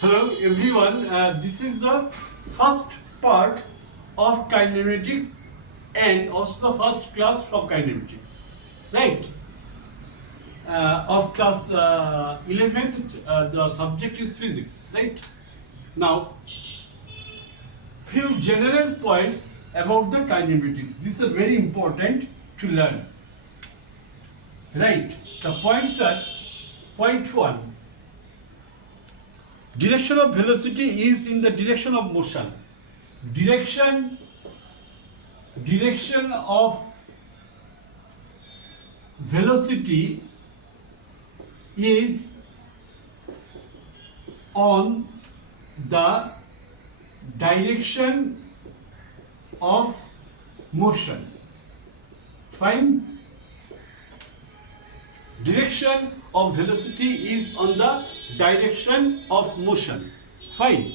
Hello everyone, this is the first part of kinematics and also the first class from kinematics, right? Of class 11, the subject is physics, right? Now, few general points about the kinematics. These are very important to learn, right? The points are: point 1. Direction of velocity is in the direction of motion. Direction of velocity is on the direction of motion. Fine. Direction of velocity is on the direction of motion. Fine.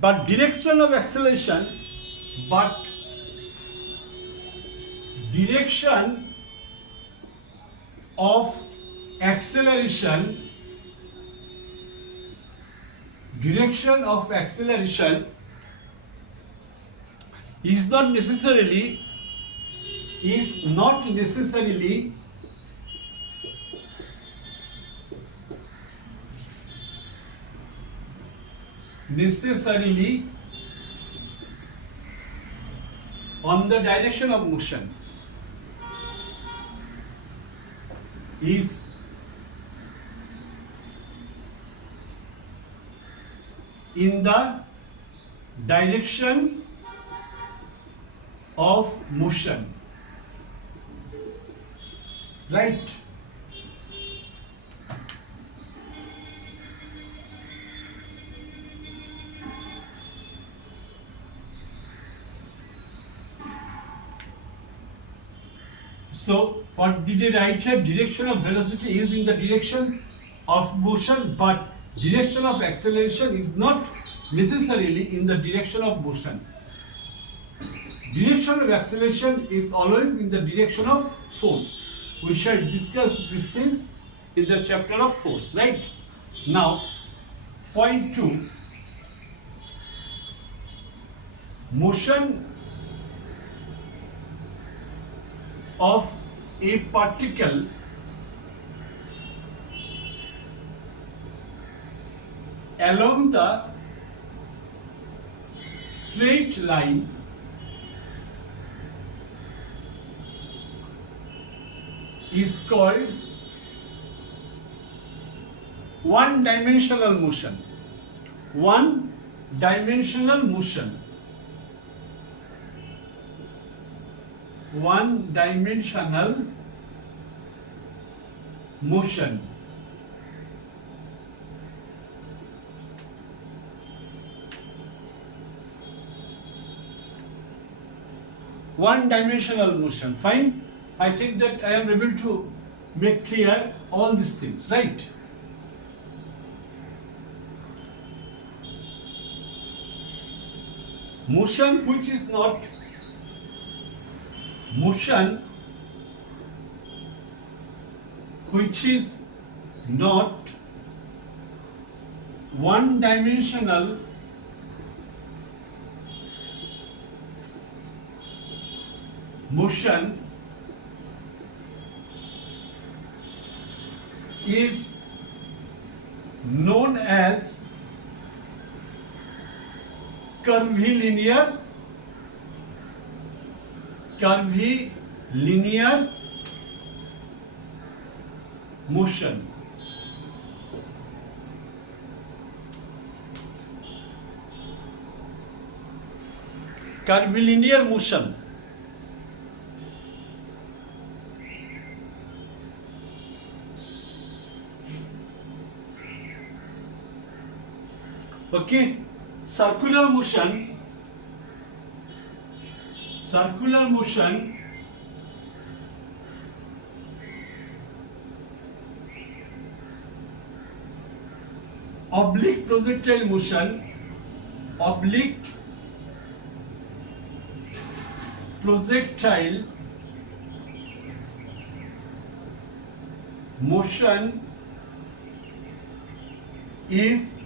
But direction of acceleration, direction of acceleration is not necessarily on the direction of motion. Is in the direction of motion, right? So what did I write here? Direction of velocity is in the direction of motion, but direction of acceleration is not necessarily in the direction of motion. Direction of acceleration is always in the direction of force. We shall discuss these things in the chapter of force, right? Now, point 2. Motion of a particle along the straight line is called one-dimensional motion. One-dimensional motion. One-dimensional motion. One-dimensional motion. Fine. I think that I am able to make clear all these things, right? Motion which is not one-dimensional motion is known as curvilinear motion. Curvilinear motion. Okay, circular motion oblique projectile motion is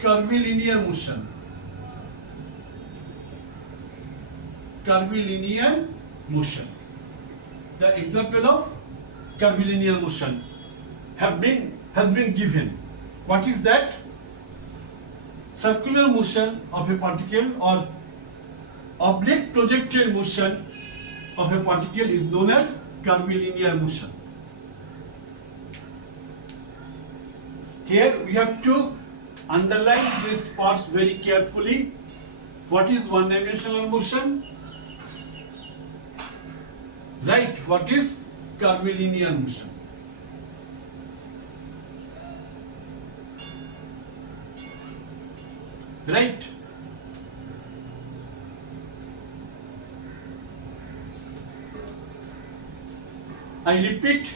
curvilinear motion. Curvilinear motion. The example of curvilinear motion has been given. What is that? Circular motion of a particle or oblique projected motion of a particle is known as curvilinear motion. Here we have to underline these parts very carefully. What is one-dimensional motion? Right, what is curvilinear motion? Right. I repeat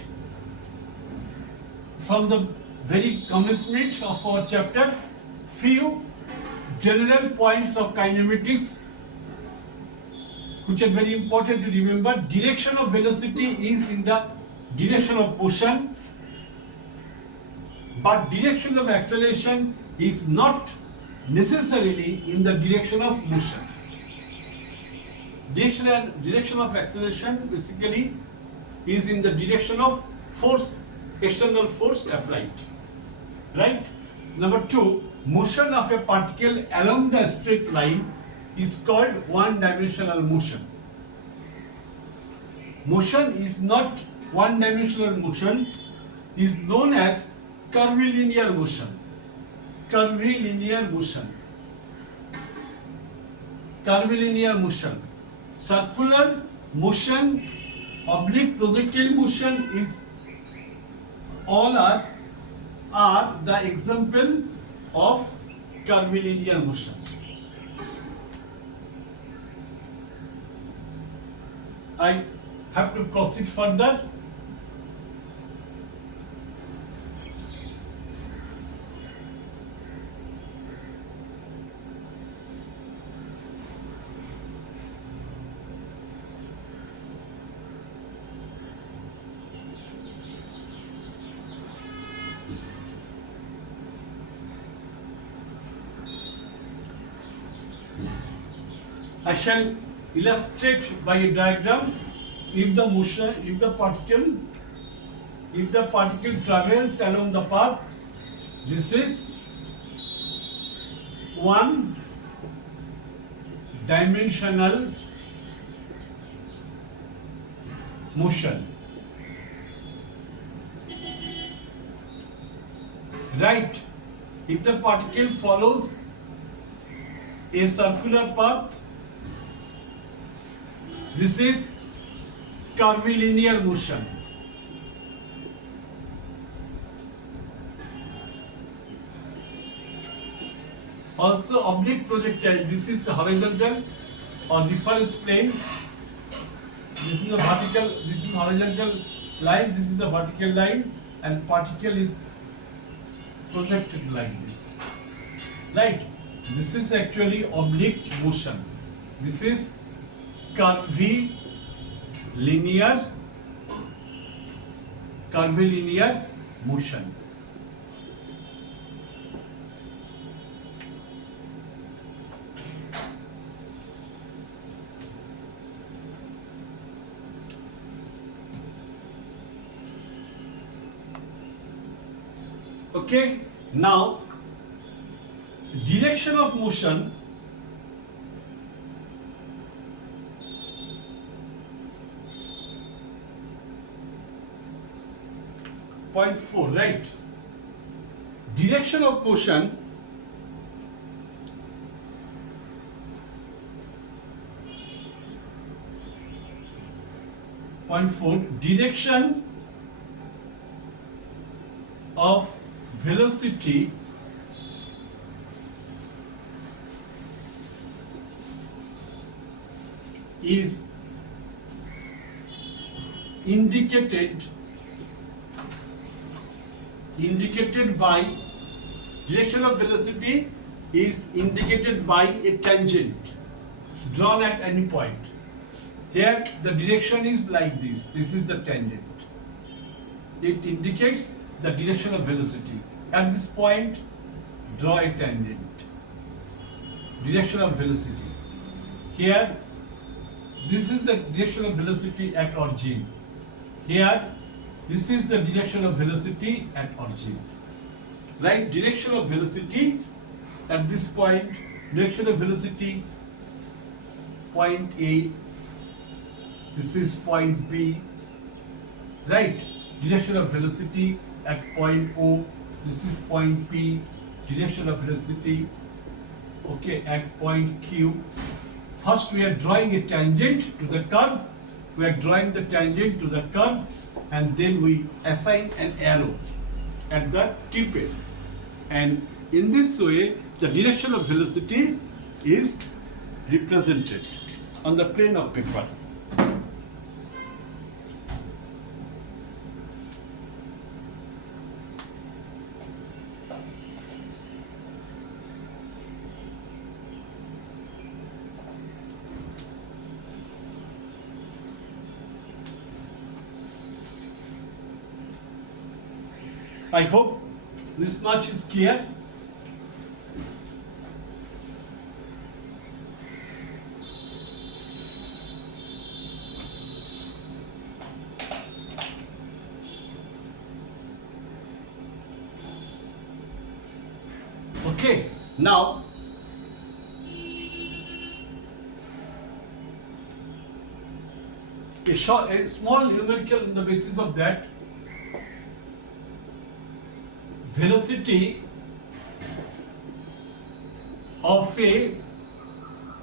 from the very commencement of our chapter, few general points of kinematics which are very important to remember. Direction of velocity is in the direction of motion, but direction of acceleration is not necessarily in the direction of motion. Direction of acceleration basically is in the direction of force, external force applied. Right? Number 2, motion of a particle along the straight line is called one-dimensional motion. Motion is not one-dimensional motion, is known as curvilinear motion. Curvilinear motion. Curvilinear motion. Circular motion, oblique projectile motion is all are the example of curvilinear motion. I have to proceed further. I shall illustrate by a diagram. If the particle travels along the path, this is one dimensional motion. Right? If the particle follows a circular path, this is curvilinear motion. Also oblique projectile, this is horizontal or reference plane. This is a vertical, this is horizontal line, this is a vertical line, and particle is projected like this. Right? This is actually oblique motion. This is curvilinear motion. Okay, now direction of motion. Point 4, right? Direction of motion point 4, direction of velocity is indicated by direction of velocity is indicated by a tangent drawn at any point. Here the direction is like this. This is the tangent. It indicates the direction of velocity. At this point, draw a tangent. Direction of velocity. Here, this is the direction of velocity at origin. Here, this is the direction of velocity at origin. Right? Direction of velocity at this point, direction of velocity, point A, this is point B, right? Direction of velocity at point O, this is point P, direction of velocity, okay, at point Q. First we are drawing a tangent to the curve, we are drawing the tangent to the curve, and then we assign an arrow at the tip end. And in this way, the direction of velocity is represented on the plane of paper. I hope this much is clear. Okay, now a small numerical on the basis of that. Velocity of a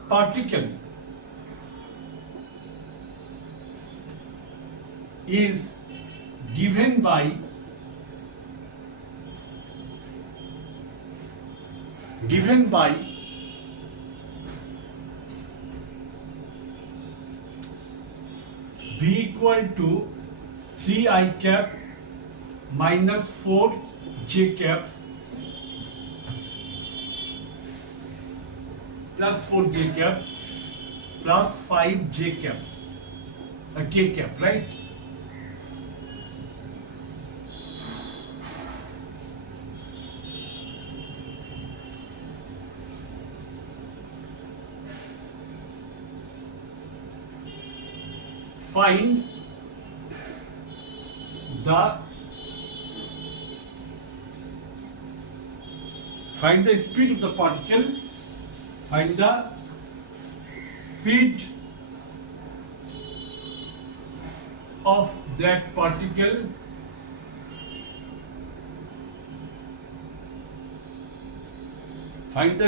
particle is given by V equal to 3I cap minus 4J cap plus 4J cap plus 5J cap, K cap, right? Find the speed of the particle, find the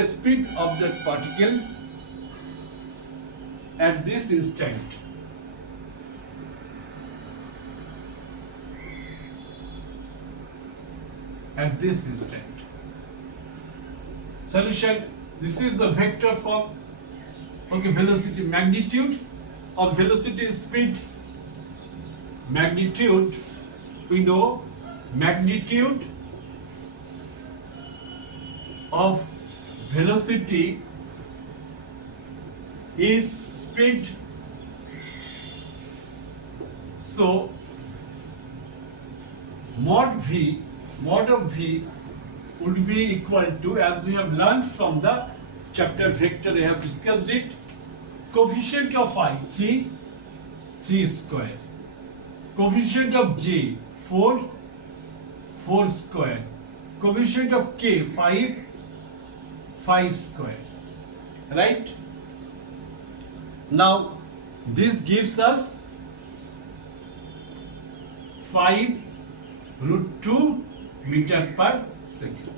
speed of that particle at this instant. At this instant. Solution, this is the vector form. Okay, velocity, magnitude of velocity is speed. Magnitude, we know magnitude of velocity is speed. So mod of V would be equal to, as we have learned from the chapter vector, we have discussed it, coefficient of I 3 square, coefficient of J 4 square, coefficient of K 5 square, right? Now this gives us 5√2 meter per second.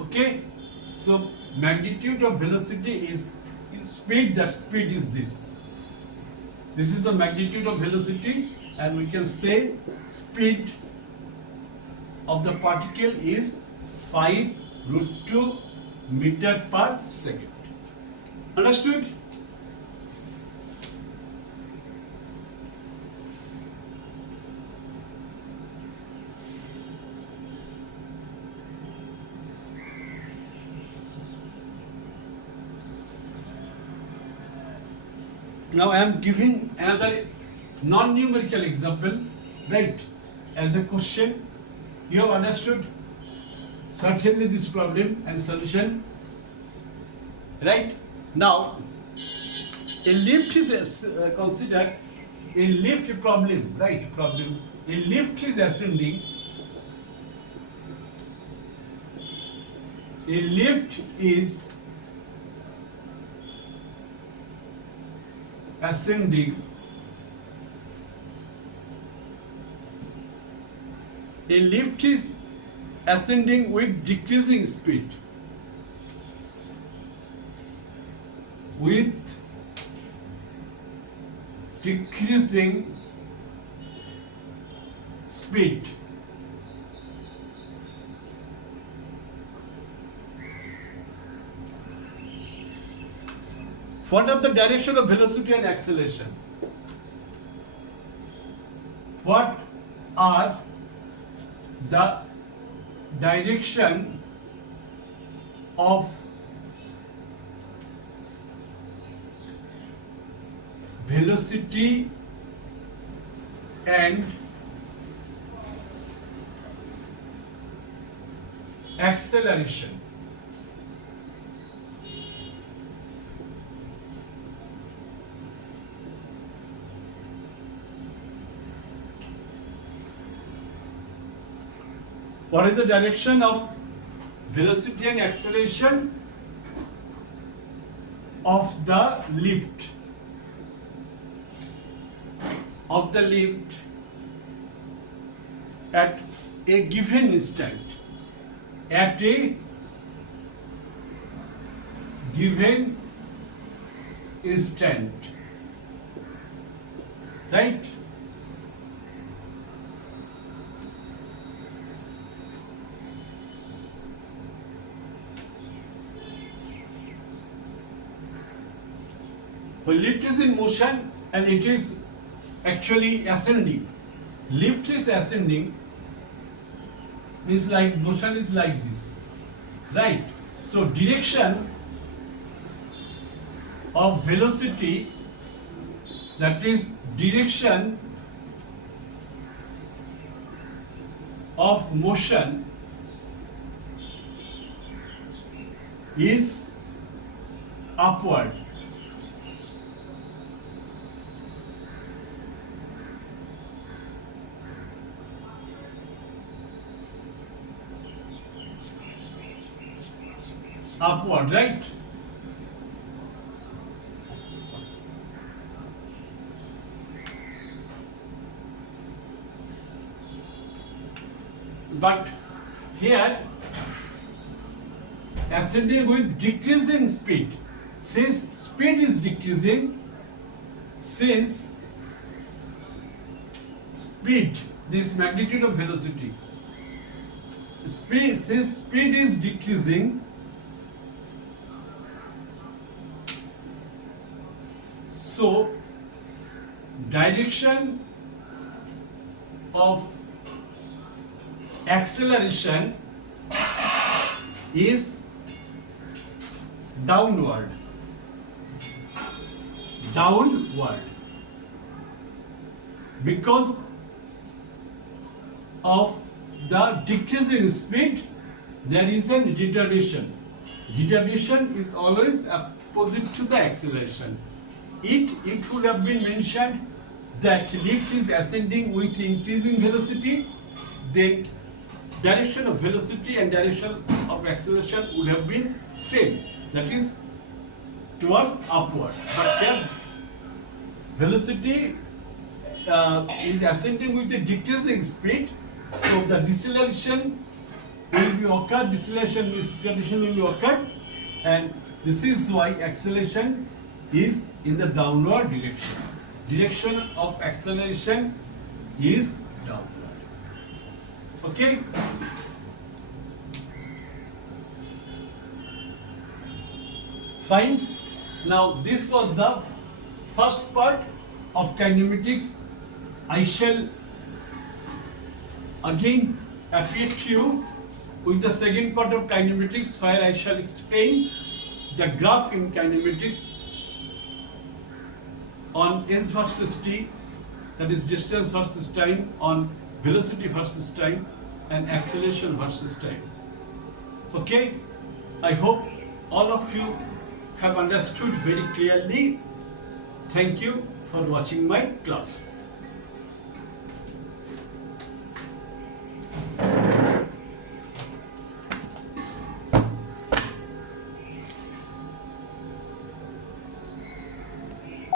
Okay, so magnitude of velocity is speed. That speed is this. This is the magnitude of velocity, and we can say speed of the particle is 5√2 meter per second. Understood? Now I am giving another non-numerical example, right, as a question. You have understood certainly this problem and solution, right? Now, a lift is considered a lift problem, right? Problem. A lift is ascending. A lift is ascending. A lift is ascending with decreasing speed. With decreasing speed. What are the direction of velocity and acceleration? What are the direction of velocity and acceleration? What is the direction of velocity and acceleration of the lift? At a given instant. At a given instant. Right? Well, lift is in motion and it is actually ascending. Lift is ascending, means like motion is like this, right? So direction of velocity, that is direction of motion, is upward. Upward, right? But here, ascending with decreasing speed. Since speed is decreasing, this magnitude of velocity, since speed is decreasing, so direction of acceleration is downward. Because of the decreasing speed, there is a retardation. Retardation is always opposite to the acceleration. It would have been mentioned that lift is ascending with increasing velocity, then direction of velocity and direction of acceleration would have been same, that is towards upward. But then velocity is ascending with a decreasing speed, so the deceleration will be occurred, deceleration means retardation will be occurred, and this is why acceleration is in the downward direction. Direction of acceleration is downward. Okay? Fine. Now this was the first part of kinematics. I shall again appear to you with the second part of kinematics, where I shall explain the graph in kinematics on S versus T, that is distance versus time, on velocity versus time, and acceleration versus time. Okay, I hope all of you have understood very clearly. Thank you for watching my class.